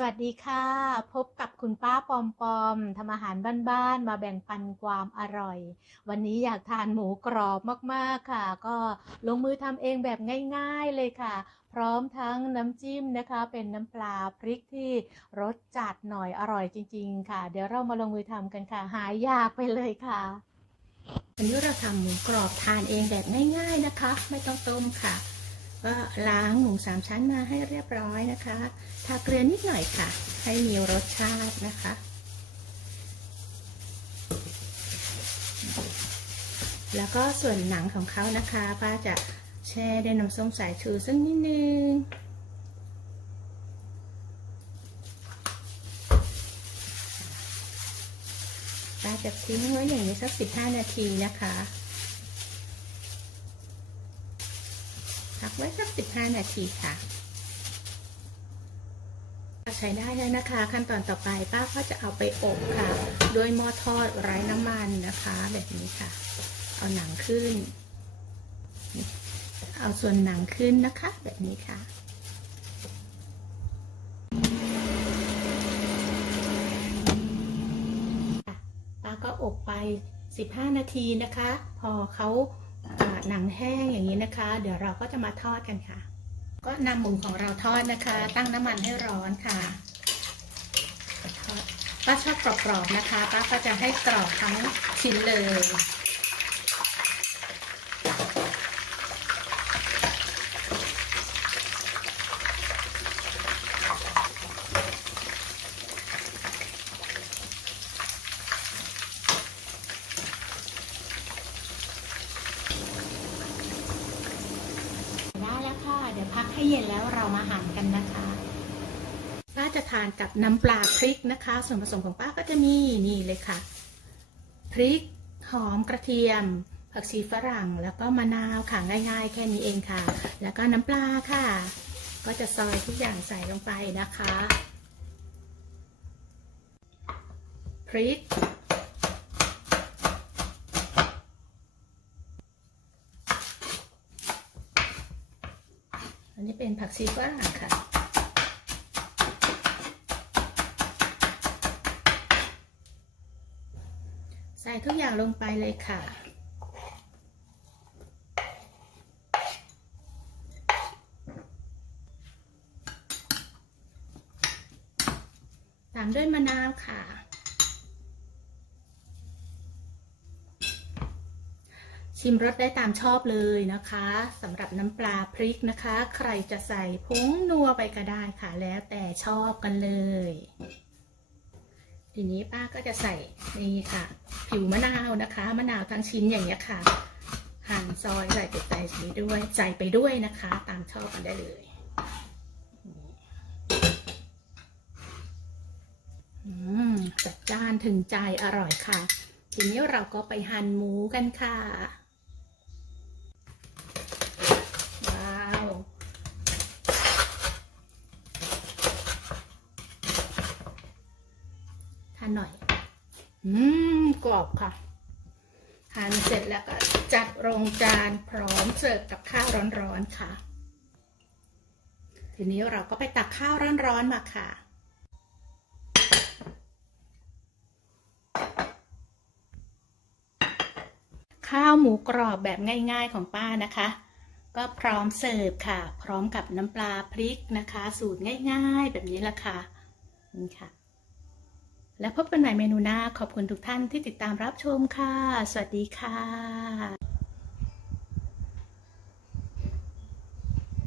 สวัสดีค่ะ พบกับคุณป้าปอมปอมทำอาหารบ้านๆมาแบ่งปันความอร่อย วันนี้อยากทานหมูกรอบมากๆค่ะ ก็ลงมือทำเองแบบง่ายๆเลยค่ะ พร้อมทั้งน้ำจิ้มนะคะ เป็นน้ำปลาพริกที่รสจัดหน่อยอร่อยจริง ๆ ค่ะ เดี๋ยวเรามาลงมือทำกันค่ะ หายยากไปเลยค่ะวันนี้เราทำหมูกรอบทานเองแบบง่าย ๆนะคะ ไม่ต้องต้มค่ะ ก็ล้างหมูสามชั้นมาให้เรียบร้อยนะคะ ทาเกลือนิดหน่อยค่ะ ให้มีรสชาตินะคะ แล้วก็ส่วนหนังของเขานะคะป้าจะแช่ด้วยน้ำส้มสายชูสักนิดนึงป้าจะทิ้งไว้อย่างนี้สัก 15 นาทีนะคะ พัก ไว้สัก 15 นาทีค่ะใช้ได้แล้วนะคะ ขั้นตอนต่อไปป้าก็จะเอาไปอบค่ะด้วยหม้อทอดไร้น้ำมันนะคะ แบบนี้ค่ะ เอาหนังขึ้น เอาส่วนหนังขึ้นนะคะ แบบนี้ค่ะป้าก็อบไป 15 นาทีนะคะ พอเขาอ่า หนังแห้งอย่างนี้นะคะ เดี๋ยวเราก็จะมาทอดกันค่ะ ก็นำหมูของเราทอดนะคะ ตั้งน้ำมันให้ร้อนค่ะป้าชอบกรอบๆนะคะป้าก็จะให้กรอบทั้งชิ้นเลย ได้แล้วค่ะ เดี๋ยวพักให้เย็นแล้วเรามาหั่นกันนะคะป้าจะทานกับน้ำปลาพริกนะคะ ส่วนผสมของป้าก็จะมีนี่เลยค่ะ พริก หอมกระเทียม ผักชีฝรั่ง แล้วก็มะนาวค่ะง่าย ๆ แค่นี้เองค่ะ แล้วก็น้ำปลาค่ะ ก็จะซอยทุกอย่างใส่ลงไปนะคะ พริก นี้เป็นผักชีฝรั่งค่ะ ใส่ทุกอย่างลงไปเลยค่ะตามด้วยมะนาวค่ะ ชิมรสได้ตามชอบเลยนะคะสำหรับน้ำปลาพริกนะคะ ใครจะใส่ผงนัวไปก็ได้ค่ะ แล้วแต่ชอบกันเลย ทีนี้ป้าก็จะใส่นี่ค่ะ ผิวมะนาวนะคะ มะนาวทั้งชิ้นอย่างเงี้ค่ะหั่นซอยใส่ไปใส่ไปด้วยใส่ไปด้วยนะคะ ตามชอบกันได้เลยจัดจ้านถึงใจอร่อยค่ะ ทีนี้เราก็ไปหั่นหมูกันค่ะ ว้าว ทานหน่อย อืม กรอบค่ะ ทานเสร็จแล้วก็จัดลงจานพร้อมเสิร์ฟกับข้าวร้อนๆค่ะ ทีนี้เราก็ไปตักข้าวร้อนๆมาค่ะข้าวหมูกรอบแบบง่ายๆของป้านะคะ ก็พร้อมเสิร์ฟค่ะ พร้อมกับน้ำปลาพริกนะคะ สูตรง่ายๆ แบบนี้ละค่ะนี่ค่ะ และพบกันใหม่เมนูหน้าขอบคุณทุกท่านที่ติดตามรับชมค่ะ สวัสดีค่ะ